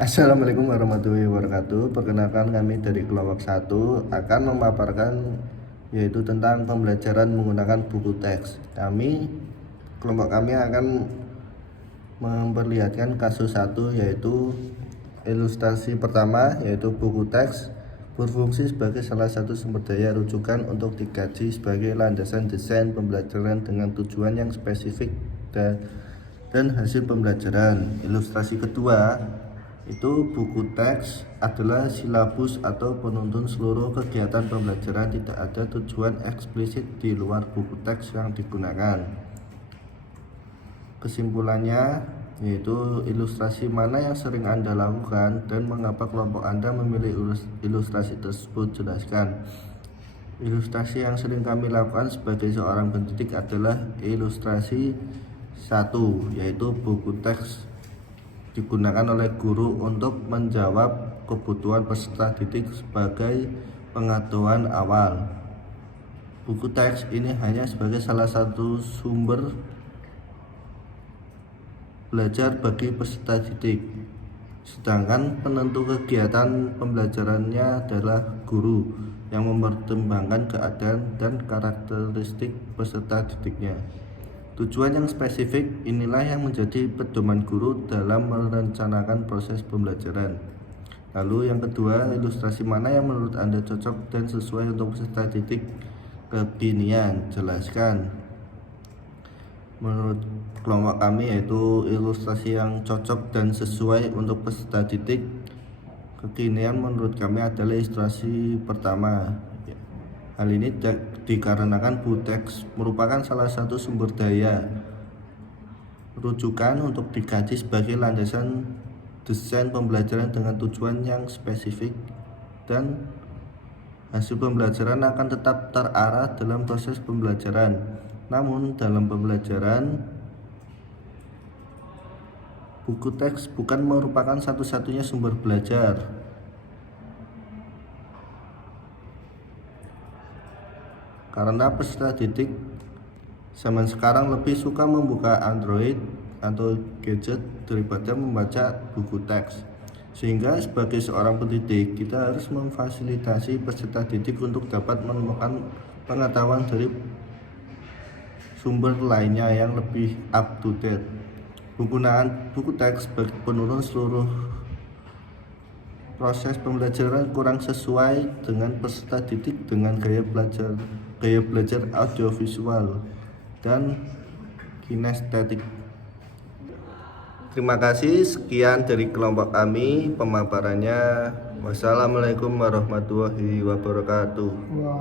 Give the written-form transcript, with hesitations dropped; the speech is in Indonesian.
Assalamualaikum warahmatullahi wabarakatuh. Perkenalkan, kami dari kelompok 1 akan memaparkan yaitu tentang pembelajaran menggunakan buku teks. Kelompok kami akan memperlihatkan kasus 1, yaitu ilustrasi pertama, yaitu buku teks berfungsi sebagai salah satu sumber daya rujukan untuk dikaji sebagai landasan desain pembelajaran dengan tujuan yang spesifik dan hasil pembelajaran. Ilustrasi kedua, itu buku teks adalah silabus atau penuntun seluruh kegiatan pembelajaran, tidak ada tujuan eksplisit di luar buku teks yang digunakan. Kesimpulannya, yaitu ilustrasi mana yang sering Anda lakukan dan mengapa kelompok Anda memilih ilustrasi tersebut, jelaskan. Ilustrasi yang sering kami lakukan sebagai seorang pendidik adalah ilustrasi 1, yaitu buku teks digunakan oleh guru untuk menjawab kebutuhan peserta didik sebagai pengetahuan awal. Buku teks ini hanya sebagai salah satu sumber belajar bagi peserta didik, sedangkan penentu kegiatan pembelajarannya adalah guru yang mempertimbangkan keadaan dan karakteristik peserta didiknya. Tujuan yang spesifik inilah yang menjadi pedoman guru dalam merencanakan proses pembelajaran. Lalu yang kedua, ilustrasi mana yang menurut Anda cocok dan sesuai untuk peserta didik kekinian, jelaskan. Menurut kelompok kami, yaitu ilustrasi yang cocok dan sesuai untuk peserta didik kekinian menurut kami adalah ilustrasi pertama. Hal ini dikarenakan buku teks merupakan salah satu sumber daya rujukan untuk dikaji sebagai landasan desain pembelajaran dengan tujuan yang spesifik, dan hasil pembelajaran akan tetap terarah dalam proses pembelajaran. Namun dalam pembelajaran, buku teks bukan merupakan satu-satunya sumber belajar. Karena peserta didik zaman sekarang lebih suka membuka Android atau gadget daripada membaca buku teks, sehingga sebagai seorang pendidik kita harus memfasilitasi peserta didik untuk dapat menemukan pengetahuan dari sumber lainnya yang lebih up to date. Penggunaan buku teks sebagai penuntun seluruh proses pembelajaran kurang sesuai dengan peserta didik dengan gaya belajar audiovisual dan kinestetik. Terima kasih, sekian dari kelompok kami pemaparannya. Wassalamualaikum warahmatullahi wabarakatuh.